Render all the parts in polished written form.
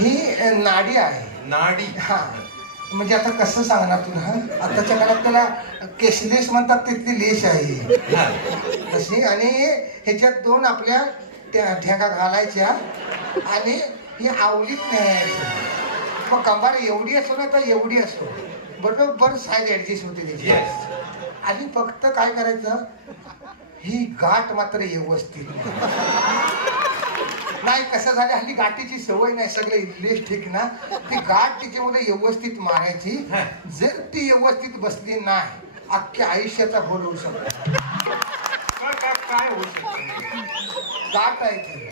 ही नाडी आहे. नाडी. हा म्हणजे आता कसं सांगणार तुला, आताच्या काळात त्याला केशलेस म्हणतात, तिथली लेश आहे तशी. आणि ह्याच्यात दोन आपल्या ठेंगा घालायच्या आणि ही आवलीत न्यायची. मग कंबार एवढी असो ना तर एवढी असो, बरोबर साईज ऍडजस्ट होते त्याची. आणि फक्त काय करायचं, ही गाठ मात्र व्यवस्थित नाही. कसं झालं, हल्ली गाठीची सवय नाही, सगळे लेश ठीक ना, ती गाठ तिच्यामध्ये व्यवस्थित मारायची. जर ती व्यवस्थित बसली नाही, अख्ख्या आयुष्याचा भोल होऊ शकतो. काय होऊ शकतं? गाठ आहे ती.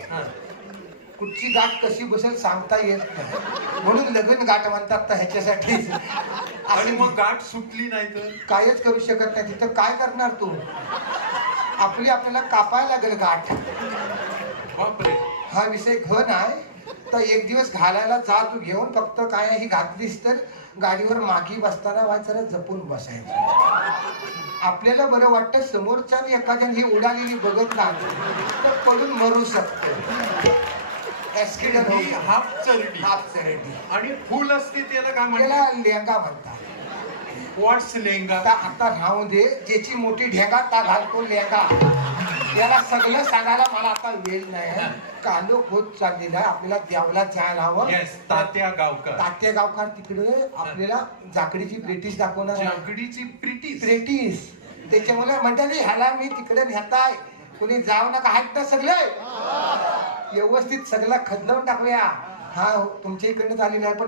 कुठची गाठ कशी बसेल सांगता येत नाही, म्हणून लग्न गाठ म्हणतात तर ह्याच्यासाठी. आणि मग गाठ सुटली नाही तर कायच करू शकत नाही. तिथं काय करणार तू, आपल्याला कापायला लागेल गाठ. बापरे. हा विषय घन आहे. तर एक दिवस घालायला जा तू घेऊन. फक्त काय ही घातलीस तर गाडीवर मागे बसताना जरा जपून बसायचं. आपल्याला बरं वाटतं, समोरच्या एखाद्याने ही उडालेली बघत नाही तर पडून मरू शकतो. ऍक्सिडेंट ही हाफ चरडी. हाफ चरडी. आणि फुल असते त्याला काय त्याला म्हणतात? लेंगा म्हणतात. व्हॉट्स लेंगा? आता राहू दे, ज्याची मोठी ढेंगा ता घालतो लेंगा. याला सगळं सांगायला मला आता वेळ नाही. कालोख होत चाललेला आहे, आपल्याला देवला जायला हवं. तात्या गावकर. तात्या गावकर तिकडे आपल्याला जाकडीची ब्रिटिश दाखवणार. जाकडीची ब्रिटिश. ब्रिटिश त्याच्यामुळे म्हणतात ह्याला मी तिकडे नेताय, कोणी जाऊ नका. आहेत ना सगळे व्यवस्थित, सगळं खदलवून टाकूया. हा तुमच्या इकडनं आलेला आहे पण